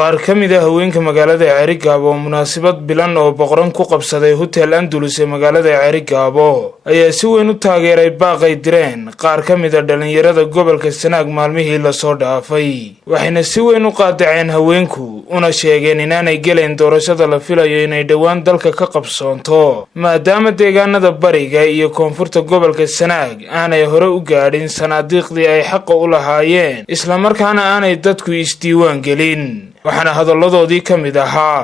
qaar ka mid ah haweenka magaalada Cerigabo munaasabad bilan oo boqoran ku qabsaday Hotel Andalus ee magaalada Cerigabo ayaa si weyn u taageeray baaqay direen qaar ka mid ah dhalinyarada gobolka Sanaag maalmihii la soo dhaafay waxayna si weyn u qaadaceen haweenku una sheegeen inaanay galeen doorashada la filayo inay dhawaan dalka ka qabsoonto maadaama deegaanada bariga iyo koonfurta gobolka Sanaag aanay hore u gaadhin sanaadiiqdii ay xaq u lahaayeen isla markaana aanay dadku isdiiwaan gelin waxaana hadaladoodii ka mid ahaa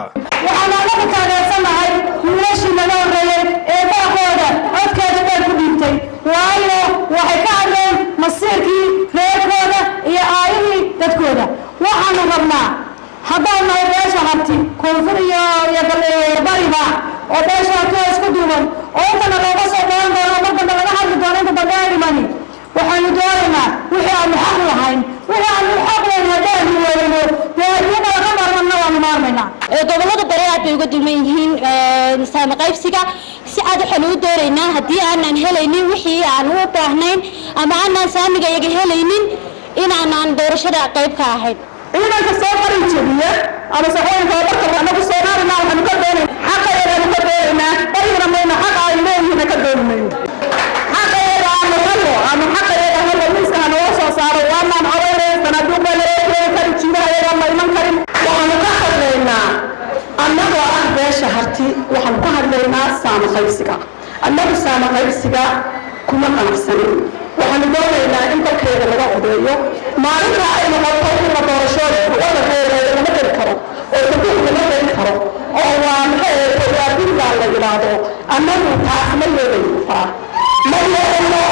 waxaan rabnaa haddaan beesha harti koonfur iyo bariba oo beesha ka isku duuban oo inta laga soo baahan doono marka laga hadli doono inta badbaadimani waxaanu doonaynaa wixii aan xaq lahayn wixii aan xaq lahayn hadaan weeyno deegaanada laga marnana waan maarmaynaa gobolada bariga ay uga duman yihiin saama qaybsiga si aad waxaan u doonaynaa haddii aanan helaynin wixii aan u baahnayn ama aanan saamiga iyaga helaynin inaan doorashada qayb ka ahayn inanka soo qarin jibiya ama saxooyinka barka anagu Soomaaliya waxaan ka doonaynaa xaqayna ka doonaynaa ayna mayna xaq ay leeyihiin ka doonaynaa xaqayna ama xaqayna hada miisaan oo soo saaro waan awayna sanadka leeyahay ka jiraa ma iman karin waxaan ka hadlaynaa annaga ah beesha harti waxaan ka hadlaynaa saama qaybsiga annaga saama qaybsiga kuma qanacsanin waxaan doonaynaa in dalkeeda laga codeeyo maalinta ay noqoto in la doorashada waddankeeda lama geli karo oo dadku lama geli karo oo waa maxay la yiraahdo annagu taas ma yeelayno ma yeelayno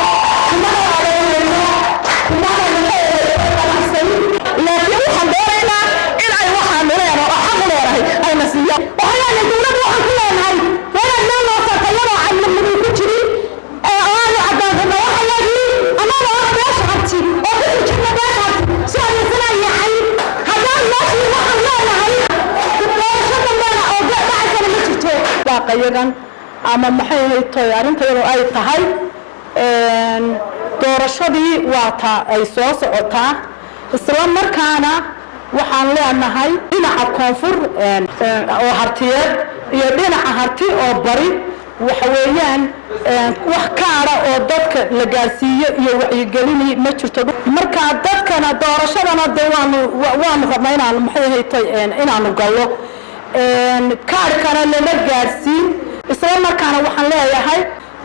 kuma yeelayno laakiin waxaan doonaynaa in ay waxaan leeyahay oo xaq u leeyahay ay nasiiyo waxaan dowladda waxaan ku leenahay wala noo saatayada aan lagu ku jirin qayagan ama maxay tahay arrinteedu ay tahay doorashadii waata ay soo socotaa isla markaana waxaan leenahay dhinaca koonfur oo hartiyeed iyo dhinaca harti oo bari waxa weeyaan wax kaara oo dadka la gaarsiiyo iyo wacyigelin ma jirto marka dadkana doorashadana waanu rabnaa inaan maxay tahay inaanu gallo kaarkana lama gaarsiin isla markaana waxaan leeyahay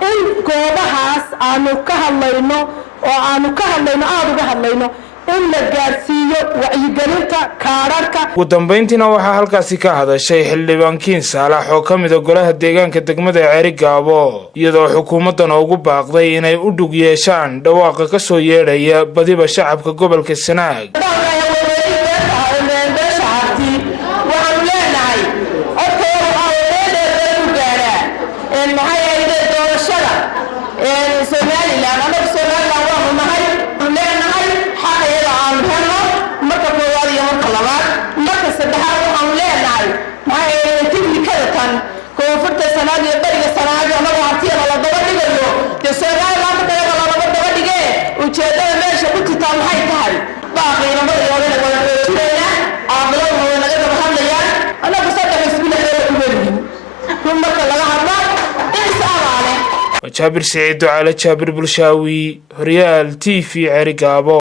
in goobahaas aanu ka hadlayno oo aanu ka hadlayno aad uga hadlayno in la gaarsiiyo wacyigelinta kaararka ugu dambeyntiina waxaa halkaasi ka hadashay xildhibaan Kiin Saalax oo ka mid ah golaha deegaanka degmada Cerigabo iyadoo xukuumaddan ugu baaqday inay u dhug yeeshaan dhawaaqa ka soo yeedhaya badiba shacabka gobolka Sanaag koonfurta Sanaag iyo bariga Sanaag ama hartiyada la daba dhigayo Soomaaliya la daba dhigay ujeedada meesha ku titaa maxay tahay baaqayna ma yoodan wada joogayna aqlada wada laga daba hadlaya anagu saddex isbiilay u weeyeen marka laga hadlo Jaabir Saciid Ducaale Jaabir Bulshaawi Horyaal TV Cerigabo.